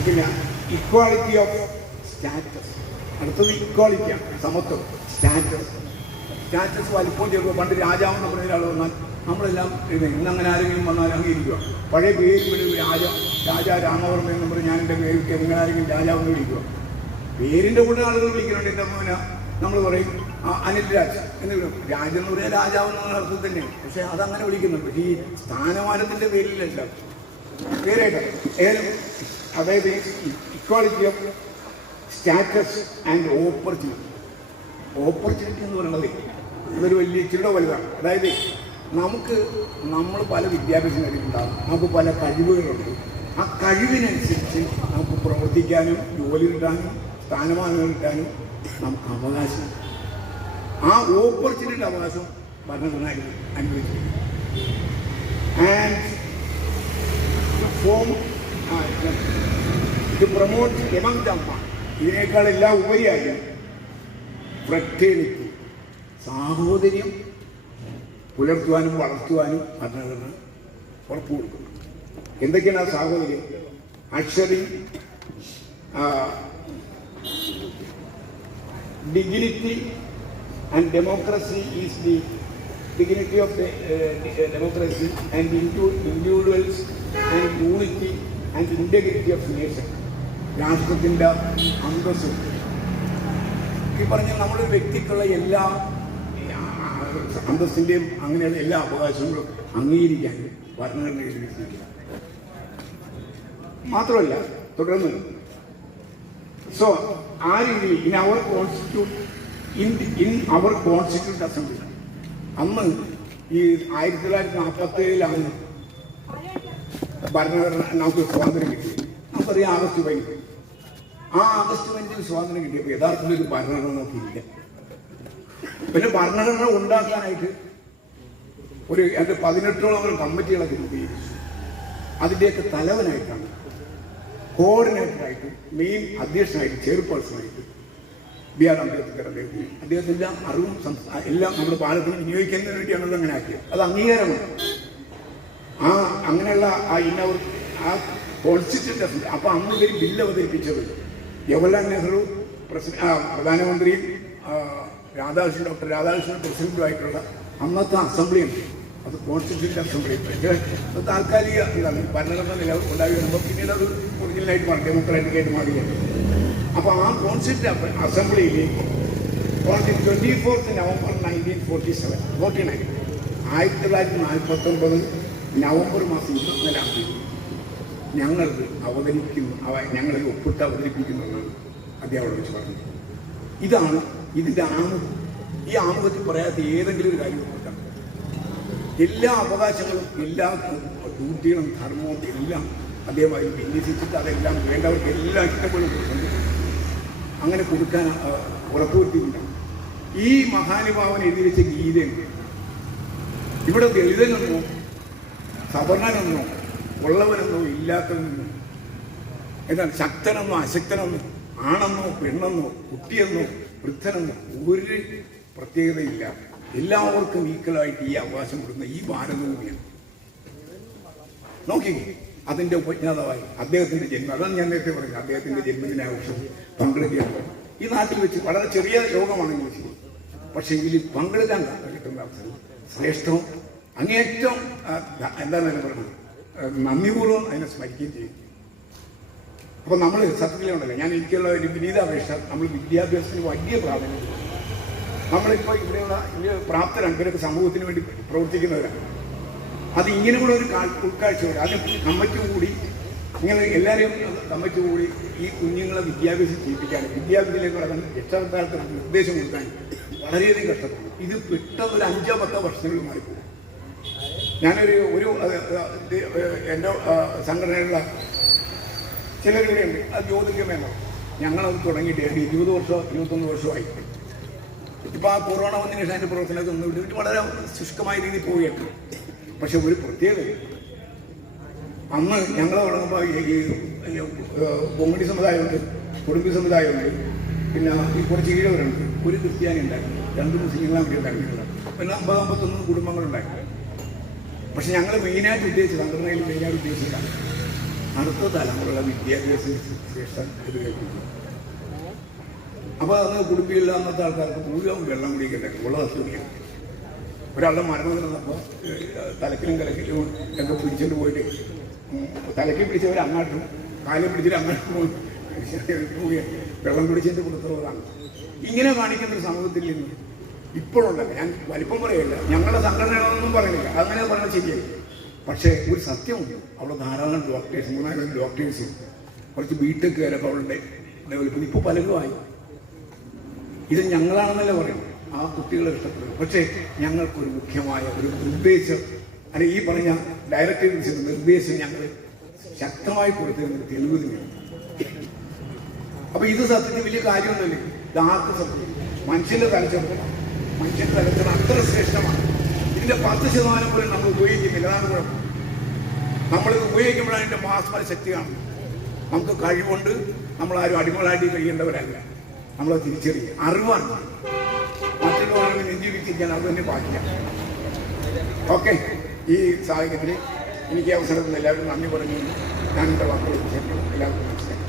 പിന്നെ ഇക്വാളിറ്റി ഓഫ് സ്റ്റാറ്റസ്. അടുത്തത് ഇക്വാളിറ്റിയാണ്, സമത്വം. സ്റ്റാറ്റസ് വലിപ്പം ചേർക്കുക. പണ്ട് രാജാവെന്ന് പറഞ്ഞ ഒരാൾ വന്നാൽ നമ്മളെല്ലാം ഇന്നങ്ങനെ ആരെങ്കിലും വന്നാൽ അംഗീകരിക്കുക. പഴയ പേര് വിളി രാജാ രാമവർമ്മ എന്ന് പറഞ്ഞ് ഞാൻ എൻ്റെ പേര് വിളിക്കുക, നിങ്ങൾ ആരെങ്കിലും രാജാവെന്ന് വിളിക്കുക. പേരിൻ്റെ കൂടെ ആളുകൾ വിളിക്കുന്നുണ്ട്. എൻ്റെ മോനെ നമ്മൾ പറയും അനിൽ രാജ് എന്ന് വിളിക്കും. രാജ എന്ന് പറഞ്ഞാൽ രാജാവെന്നുള്ള അർത്ഥം തന്നെയാണ്, പക്ഷെ അതങ്ങനെ വിളിക്കുന്നുണ്ട്. പക്ഷേ ഈ സ്ഥാനമാനത്തിൻ്റെ പേരിലല്ല, പേരായിട്ട് ഏതും. അതായത് equality of status and opportunity. Opportunity എന്ന് പറയുന്നത് അതൊരു വലിയ ഇച്ചിരി വലുതാണ്. അതായത് നമ്മൾ പല വിദ്യാഭ്യാസം കഴിഞ്ഞിട്ടുണ്ടാകും, നമുക്ക് പല കഴിവുകളുണ്ട്. ആ കഴിവിനനുസരിച്ച് നമുക്ക് പ്രവർത്തിക്കാനും ജോലി കിട്ടാനും സ്ഥാനമാനങ്ങൾ കിട്ടാനും നമുക്ക് അവകാശം. ആ ഓപ്പർച്യൂണിറ്റി അവകാശം ഭരണഘടന അനുവദിച്ചിരിക്കുന്നു. And to promote among the അമ്മ, ഇതിനേക്കാളെല്ലാം ഉപരിയായി ഫ്രറ്റേണിറ്റി, സാഹോദര്യം പുലർത്തുവാനും വളർത്തുവാനും ഭരണഘടന ഉറപ്പു കൊടുക്കുന്നു. എന്തൊക്കെയാണ് ആ സാഹോദര്യം? Actually dignity and democracy is the dignity of the democracy and individuals and unity and integrity of nation. രാഷ്ട്രത്തിൻ്റെ അന്തസ്സ് ഈ പറഞ്ഞ നമ്മുടെ വ്യക്തിക്കുള്ള എല്ലാ അന്തസ്സിൻ്റെയും അങ്ങനെയുള്ള എല്ലാ അവകാശങ്ങളും അംഗീകരിക്കാൻ ഭരണഘടന എഴുതിയിരിക്കുക. മാത്രമല്ല തുടർന്ന് സോ ആ രീതിയിൽ ഇൻ അവർ കോൺസ്റ്റിറ്റ്യൂട്ട് അസംബ്ലി അന്ന് ഈ 1947 ഭരണഘടന നമുക്ക് സ്വാതന്ത്ര്യം കിട്ടിയത്. നമുക്കറിയാം ആഗസ്റ്റ് 15. ആ ആഗസ്റ്റ് 15 സ്വാതന്ത്ര്യം കിട്ടിയപ്പോൾ യഥാർത്ഥത്തിൽ ഒരു ഭരണഘടന നമുക്കില്ല. പിന്നെ ഭരണഘടന ഉണ്ടാക്കാനായിട്ട് ഒരു 18ഓളം കമ്മിറ്റികളൊക്കെ രൂപീകരിച്ചു. അതിൻ്റെയൊക്കെ തലവനായിട്ടാണ്, കോർഡിനേറ്ററായിട്ട്, മെയിൻ അധ്യക്ഷനായിട്ട്, ചെയർപേഴ്സണായിട്ട് ബി.ആർ. അംബേദ്കർ അദ്ദേഹത്തിൻ്റെ അറിവും എല്ലാം നമ്മുടെ ഭാരതത്തിന് വിനിയോഗിക്കുന്നതിന് വേണ്ടിയാണ് അത് അങ്ങനെ ആക്കിയത്. അത് അംഗീകാരമാണ്. അങ്ങനെയുള്ള ആ കോൺസ്റ്റിറ്റ്യൂന്റ് അസംബ്ലി. അപ്പോൾ അന്ന് ഒരു ബില്ല് അവതരിപ്പിച്ചത് ജവഹർലാൽ നെഹ്റു പ്രധാനമന്ത്രിയും ഡോക്ടർ രാധാകൃഷ്ണൻ പ്രസിഡന്റുമായിട്ടുള്ള അന്നത്തെ അസംബ്ലിയുണ്ട്. അത് കോൺസ്റ്റിറ്റ്യൂന്റ് അസംബ്ലി. താൽക്കാലിക ഇതാണ് ഭരണഘടന നില ഉണ്ടായി വരുമ്പോൾ പിന്നീട് അത് ഒറിജിനലായിട്ട് മാറി, ഡെമോക്രാറ്റിക് ആയിട്ട് മാറുകയാണ്. അപ്പോൾ ആ കോൺസ്റ്റിറ്റ്യൂന്റ് അസംബ്ലിയിൽ 24 നവംബർ 1949 1949 നവംബർ മാസം 24 തീയതി ഞങ്ങളത് ഞങ്ങളത് ഒപ്പിട്ട് അവതരിപ്പിക്കുന്നതെന്നാണ് അദ്ദേഹം അവിടെ വെച്ച് പറഞ്ഞത്. ഇതാണ് ഇതിൻ്റെ ആമുഖം. ഈ ആമുഖത്തിൽ പറയാത്ത ഏതെങ്കിലും ഒരു കാര്യം കൊടുക്കാം. എല്ലാ അവകാശങ്ങളും, എല്ലാ ഡ്യൂട്ടികളും, ധർമ്മവും എല്ലാം അദ്ദേഹമായി വിന്യസിച്ചിട്ട് അതെല്ലാം വേണ്ടവർക്ക് എല്ലാം ഇഷ്ടപ്പെടും കൊടുക്കുന്നത്. അങ്ങനെ കൊടുക്കാൻ ഉറപ്പുവരുത്തിയിട്ടുണ്ട്. ഈ മഹാനുഭാവൻ എഴുതി വെച്ച ഗീതയുണ്ട്. ഇവിടെ ദളിതനെന്നോ സവർണനെന്നോ ഉള്ളവനെന്നോ ഇല്ലാത്തവനെന്നോ എന്താണ് ശക്തനെന്നോ അശക്തനെന്നോ ആണെന്നോ പെണ്ണെന്നോ കുട്ടിയെന്നോ വൃദ്ധനെന്നോ ഒരു പ്രത്യേകതയില്ല. എല്ലാവർക്കും ഈക്വലായിട്ട് ഈ അവകാശം കൊടുക്കുന്ന ഈ ഭാരതഭൂമിയാണ്. നോക്കി അതിൻ്റെ ഉപജ്ഞാതാവായി അദ്ദേഹത്തിൻ്റെ ജന്മം, അതാണ് ഞാൻ നേരത്തെ പറഞ്ഞത്. അദ്ദേഹത്തിൻ്റെ ജന്മദിനാഘോഷം പങ്കെടുക്കുകയാണ്. ഈ നാട്ടിൽ വെച്ച് വളരെ ചെറിയ യോഗമാണെങ്കിൽ ശരി, പക്ഷേ ഇതിൽ പങ്കെടുക്കാൻ കിട്ടുന്ന അവസരം ശ്രേഷ്ഠവും അങ്ങേറ്റവും എന്താണ് പറയുന്നത്, നന്ദിപൂർവ്വം അതിനെ സ്മരിക്കുകയും ചെയ്യും. അപ്പോൾ നമ്മൾ സത്യത്തിലുണ്ടല്ലോ, ഞാൻ എനിക്കുള്ള ഒരു വിനീതാപേക്ഷ, നമ്മൾ വിദ്യാഭ്യാസത്തിന് വലിയ പ്രാധാന്യം. നമ്മളിപ്പോൾ ഇവിടെയുള്ള പ്രാപ്തരാണ്, ഇവരൊക്കെ സമൂഹത്തിന് വേണ്ടി പ്രവർത്തിക്കുന്നവരാണ്. അത് ഇങ്ങനെ കൂടെ ഒരു ഉൾക്കാഴ്ച വരും. അത് കമ്മിറ്റി കൂടി ഇങ്ങനെ എല്ലാവരെയും കമ്മിറ്റി കൂടി ഈ കുഞ്ഞുങ്ങളെ വിദ്യാഭ്യാസം ചെയ്യിപ്പിക്കാൻ, വിദ്യാഭ്യാസത്തിലേക്ക് നടക്കാൻ രക്ഷകർത്താക്കൾക്ക് നിർദ്ദേശം കൊടുക്കാൻ വളരെയധികം കഷ്ടപ്പെടും. ഇത് പെട്ടെന്ന് ഒരു 5-10 വർഷങ്ങളിൽ മാറിപ്പോകും. ഞാനൊരു എൻ്റെ സംഘടനയുള്ള ചിലരുടെയുണ്ട്, അത് ജ്യോതികമേനോ, ഞങ്ങളത് തുടങ്ങിയിട്ട് 20 വർഷമോ 21 വർഷമായി. ഇപ്പോൾ ആ കൊറോണ വന്നതിന് ശേഷം അതിൻ്റെ പ്രവർത്തനമൊക്കെ ഒന്ന് വിട്ടിട്ട് വളരെ ശുഷ്കമായ രീതിയിൽ പോവുകയാണ്. പക്ഷെ ഒരു പ്രത്യേകത, അന്ന് ഞങ്ങൾ തുടങ്ങുമ്പോൾ ഈ കൊങ്ങണി സമുദായമുണ്ട്, കുടുംബി സമുദായമുണ്ട്, പിന്നെ ഈ കുറച്ച് ഈഴവരുണ്ട്, ഒരു ക്രിസ്ത്യാനി ഉണ്ടായിരുന്നു, 2 മുസ്ലിങ്ങളാണ് ഇവിടെ ഉണ്ടായിരുന്നില്ല, പിന്നെ 50-51 കുടുംബങ്ങളുണ്ടായിരുന്നു. പക്ഷെ ഞങ്ങൾ മെയിനായിട്ട് ഉദ്ദേശിച്ചത്, സംഘടനയിൽ മെയിനായിട്ട് ഉദ്ദേശിച്ചതാണ് അടുത്ത തലമുറയുടെ വിദ്യാഭ്യാസ ശ്രേഷ്ഠ ഇത് കേൾപ്പിക്കും. അപ്പോൾ അന്ന് കുടുംബിയില്ല അന്നത്തെ ആൾക്കാർക്ക് മുഴുവൻ വെള്ളം കുടിക്കണ്ടായിരുന്നു, ഉള്ള വസ്തുവില്ല. ഒരാളുടെ മരണം നടന്നപ്പോൾ തലക്കിലും കലക്കിലും ഒക്കെ പിടിച്ചുകൊണ്ട് പോയിട്ട് തലക്കി പിടിച്ചവർ അങ്ങോട്ടും കാലിൽ പിടിച്ചിട്ട് അങ്ങോട്ടും പോയി വെള്ളം കുടിച്ചതിൻ്റെ കൊടുത്തുള്ളതാണ്. ഇങ്ങനെ കാണിക്കുന്നൊരു സമൂഹത്തിൽ നിന്ന് ഇപ്പോഴുണ്ടല്ലോ, ഞാൻ വലിപ്പം പറയില്ല, ഞങ്ങളുടെ സംഘടനകളൊന്നും പറയുന്നില്ല, അങ്ങനെ പറഞ്ഞാൽ ശരിയായി. പക്ഷേ ഒരു സത്യമുണ്ട്, അവിടെ ധാരാളം ഡോക്ടേഴ്സ്, 3-4 ഡോക്ടേഴ്സും കുറച്ച് ബിടെക്കുകാരൊക്കെ അവളുടെ ഡെവലപ്പ് ഇപ്പോൾ പലരുമായി. ഇത് ഞങ്ങളാണെന്നല്ല പറയുന്നത്, ആ കുട്ടികളെ ഇഷ്ടപ്പെടുന്നു. പക്ഷേ ഞങ്ങൾക്കൊരു മുഖ്യമായ ഒരു നിർദ്ദേശം, അല്ലെങ്കിൽ ഈ പറഞ്ഞ ഡയറക്ടേഴ്സിന് നിർദ്ദേശം ഞങ്ങൾ ശക്തമായി കൊടുത്തിരുന്നത് തെളിവ് തന്നെയാണ്. അപ്പോൾ ഇത് സത്യത്തിൽ വലിയ കാര്യമൊന്നുമില്ല. ഇതാർക്ക് സത്യം മനുഷ്യൻ്റെ തലച്ചെറുപ്പം, മനുഷ്യൻ്റെ തലച്ചെറുപ്പം അത്ര ശ്രേഷ്ഠമാണ്. ഇതിൻ്റെ 10% പോലും നമ്മൾ ഉപയോഗിക്കുന്നില്ല. അതാണ് കുഴപ്പം. നമ്മളിത് ഉപയോഗിക്കുമ്പോഴാണ് അതിൻ്റെ മാസ്മര ശക്തി കാണുന്നത്. നമുക്ക് കഴിവുണ്ട്, നമ്മളാരും അടിമകളായിട്ട് കഴിയേണ്ടവരല്ല. നമ്മളത് തിരിച്ചറിയുക, അറിവാണ്. മറ്റുള്ളവരെ നെഞ്ചിരിക്കാൻ അത് തന്നെ ബാക്കിയാണ്. ഓക്കെ, ഈ സാഹചര്യത്തിൽ എനിക്ക് അവസരത്തിൽ എല്ലാവരും നന്ദി പറഞ്ഞു. ഞാൻ എൻ്റെ വാക്കുകൾ എല്ലാവർക്കും മനസ്സിലാക്കി.